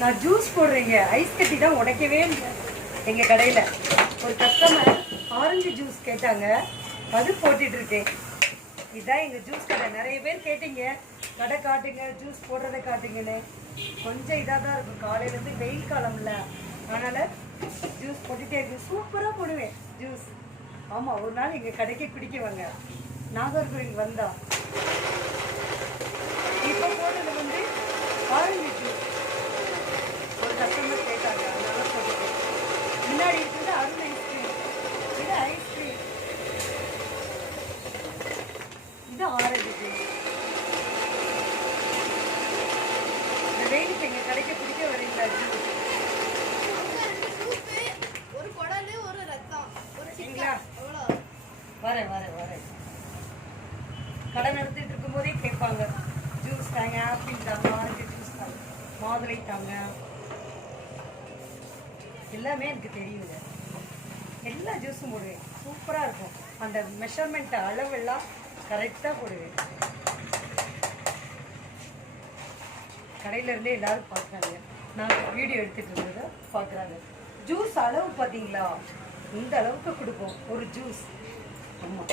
நான் juice போடுறேங்க. Ice கட்டி தான் உடைக்கவே இல்லை எங்கள் கடையில். ஒரு கஸ்டமர் ஆரஞ்சு ஜூஸ் கேட்டாங்க, அது போட்டுட்டு இருக்கேன். இதுதான் எங்கள் ஜூஸ் கடை. நிறைய பேர் கேட்டீங்க கடை காட்டுங்க, ஜூஸ் போடுறதை காட்டுங்கன்னு. கொஞ்சம் இதாக தான் இருக்கும், காலையிலேருந்து வெயில் காலம்ல, அதனால் ஜூஸ் போட்டுகிட்டே இருக்கு. சூப்பராக போடுவேன் ஜூஸ். ஆமாம், ஒரு நாள் எங்கள் கடைக்கு பிடிக்குவாங்க, நாகர்கோவில் வந்தா. இப்போ போடுறது வந்து ஆரஞ்சு ஜூஸ். ஒரு கஸ்டமர் கேட்டாங்க, அதனால போட்டுட்டேன். முன்னாடி இருக்கிறது அருண் ஐஸ்கிரீம். இது ஐஸ்கிரீம், இது ஆரஞ்சு ஜூஸ். இந்த வெயிலுக்கு எங்கள் கடைக்கு பிடிக்க வரீங்களா ஜூஸ்? வரேன் வரேன் வரேன். கடை நடத்திட்டு இருக்கும் போதே கேட்பாங்க, ஜூஸ் தாங்க, ஆப்பிள் தாங்க, ஆரஞ்சு ஜூஸ் தாங்க, மாதுளை தாங்க. எல்லாமே எனக்கு தெரியுங்க. எல்லா ஜூஸும் போடுவேன், சூப்பராக இருக்கும். அந்த மெஷர்மெண்ட் அளவெல்லாம் கரெக்டாக போடுவேன். கடையிலேருந்தே எல்லாரும் பார்க்குறாங்க, நான் வீடியோ எடுத்துகிட்டு இருந்ததை பார்க்குறாங்க. ஜூஸ் அளவு பார்த்தீங்களா, இந்த அளவுக்கு கொடுப்போம் ஒரு ஜூஸ். ஆமாம்.